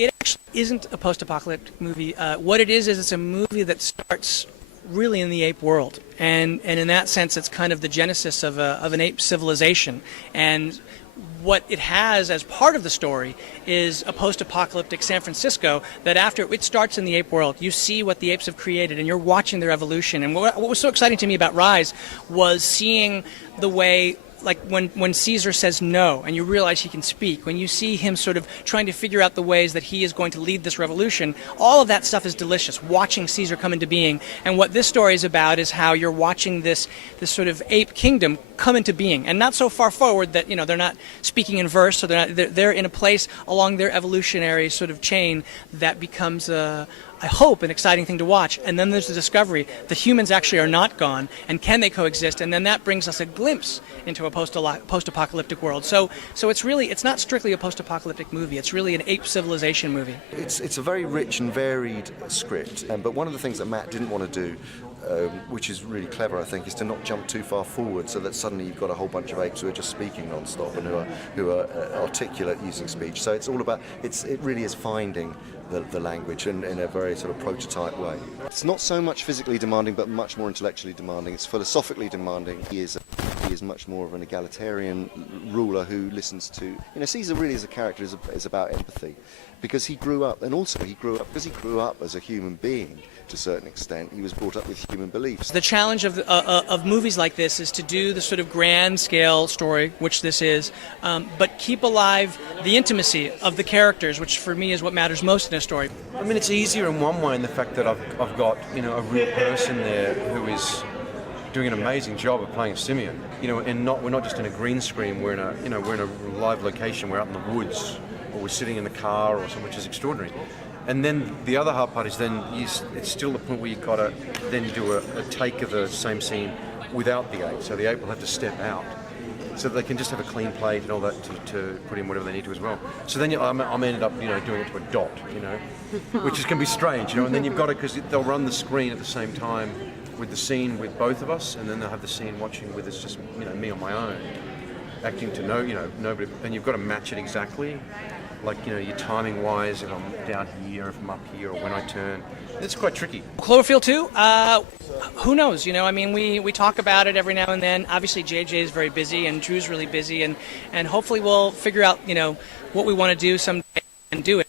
it actually isn't a post-apocalyptic movie. What it is it's a movie that starts really in the ape world, and in that sense, it's kind of the genesis of an ape civilization. And what it has as part of the story is a post-apocalyptic San Francisco that after it starts in the ape world, you see what the apes have created and you're watching their evolution. And what was so exciting to me about Rise was seeing the way, like when Caesar says no and you realize he can speak, when you see him sort of trying to figure out the ways that he is going to lead this revolution, all of that stuff is delicious, watching Caesar come into being. And what this story is about is how you're watching this sort of ape kingdom come into being, and not so far forward that, you know, they're not speaking in verse, so they're in a place along their evolutionary sort of chain that becomes I hope, an exciting thing to watch. And then there's the discovery the humans actually are not gone, and can they coexist? And then that brings us a glimpse into a post-apocalyptic world. So it's not strictly a post-apocalyptic movie. It's really an ape civilization movie. It's a very rich and varied script, but one of the things that Matt didn't want to do, which is really clever, I think, is to not jump too far forward, so that suddenly you've got a whole bunch of apes who are just speaking non-stop and who are articulate using speech. So it's all about, it really is finding the language in a very sort of prototype way. It's not so much physically demanding, but much more intellectually demanding. It's philosophically demanding. He is much more of an egalitarian ruler who listens to, Caesar really as a character is about empathy, because he grew up as a human being to a certain extent. He was brought up with human beliefs. The challenge of movies like this is to do the sort of grand scale story, which this is, but keep alive the intimacy of the characters, which for me is what matters most in a story. I mean, it's easier in one way in the fact that I've got, a real person there who is doing an amazing job of playing Simeon. And we're not just in a green screen. We're in a live location. We're out in the woods, or we're sitting in the car or something, which is extraordinary. And then the other hard part is it's still the point where you've got to then do a take of the same scene without the ape. So the ape will have to step out, so that they can just have a clean plate and all that to put in whatever they need to as well. So then I'm ended up doing it to a dot, which can be strange, and then you've got to, because they'll run the screen at the same time with the scene with both of us, and then they'll have the scene watching with us, just me on my own, acting to nobody, and you've got to match it exactly. Like, your timing wise, if I'm down here, if I'm up here, or when I turn. It's quite tricky. Cloverfield 2, who knows? We talk about it every now and then. Obviously, JJ is very busy, and Drew's really busy, and hopefully we'll figure out, what we want to do someday and do it.